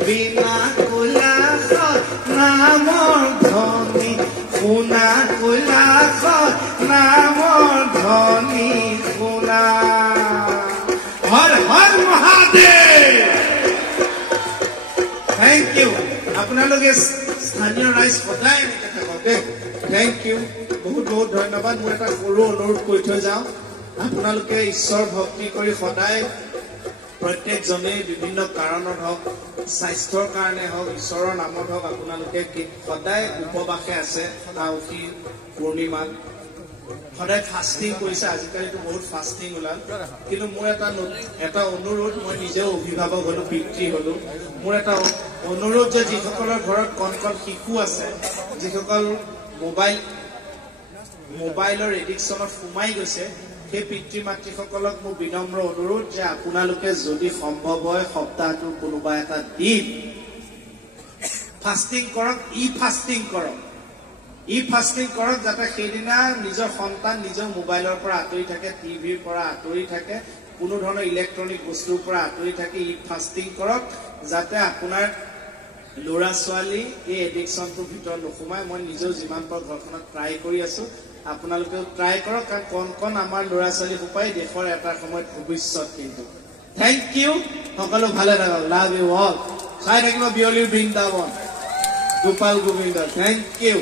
বিনা কৈলাশত নামৰ ধ্বনি শুনা কৈলাশত নামৰ ধ্বনি শুনা হৰ হৰ মহাদেৱ থ্যাংক ইউ আপোনালোকে স্থানীয় ৰাইজ সদায় এনেকৈ থাকক দেই থ্যাংক ইউ বহুত বহুত ধন্যবাদ মই এটা সৰু অনুৰোধ কৰি থৈ যাওঁ আপোনালোকে ঈশ্বৰ ভক্তি কৰি সদায় প্ৰত্যেকজনে বিভিন্ন কাৰণত হওক স্বাস্থ্যৰ কাৰণে হওক ঈশ্বৰৰ নামত হওক আপোনালোকে সদায় উপবাসে আছে আউসী পূৰ্ণিমাত সদায় ফাষ্টিং কৰিছে আজিকালিতো বহুত ফাষ্টিং ওলাল কিন্তু মোৰ এটা অনুৰোধ মই নিজেও অভিভাৱক হলো পিতৃ হলো মোৰ এটা অনুৰোধ যে যিসকলৰ ঘৰত কণ কণ শিশু আছে যিসকল মোবাইলৰ এডিকশ্যনত সোমাই গৈছে সেই পিতৃ মাতৃসকলক মোৰ বিনম্ৰ অনুৰোধ যে আপোনালোকে যদি সম্ভৱ হয় সপ্তাহটোৰ কোনোবা এটা দিন ফাষ্টিং কৰক ই ফাষ্টিং কৰক যাতে সেইদিনা নিজৰ সন্তান নিজৰ মোবাইলৰ পৰা আঁতৰি থাকে টিভিৰ পৰা আঁতৰি থাকে কোনো ধৰণৰ ইলেক্ট্ৰনিক বস্তুৰ পৰা আঁতৰি থাকে ই ফাষ্টিং কৰক যাতে আপোনাৰ ল'ৰা ছোৱালী এই এডিকশ্যনটোৰ ভিতৰত নোসোমায় মই নিজেও যিমান পাৰোঁ ঘৰখনত ট্ৰাই কৰি আছো আপোনালোকেও ট্ৰাই কৰক কাৰণ কণ কণ আমাৰ ল'ৰা ছোৱালী সোপাই দেশৰ এটা সময়ত ভৱিষ্যত কিন্তু থ্যাংক ইউ সকলো ভালে থাকক লাভ ইউ অল চাই থাকিব বিয়লিৰ Vrindavan Gopal Govind thank you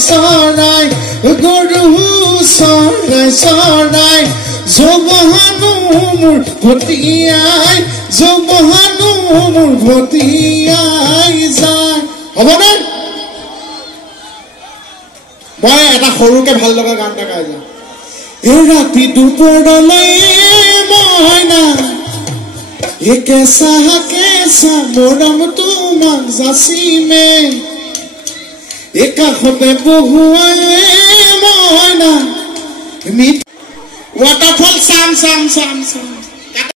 Sarai, Guru Sarai, Zobahanumur Bhotiai, Zobahanumur Bhotiai Zai. How about it? Boy, at a Horuka Halaga Gandagaja. Irati Duporale Moina Ekesa Hakesa Modam Magzasime. Ekahote bohuaye moina waterfall sam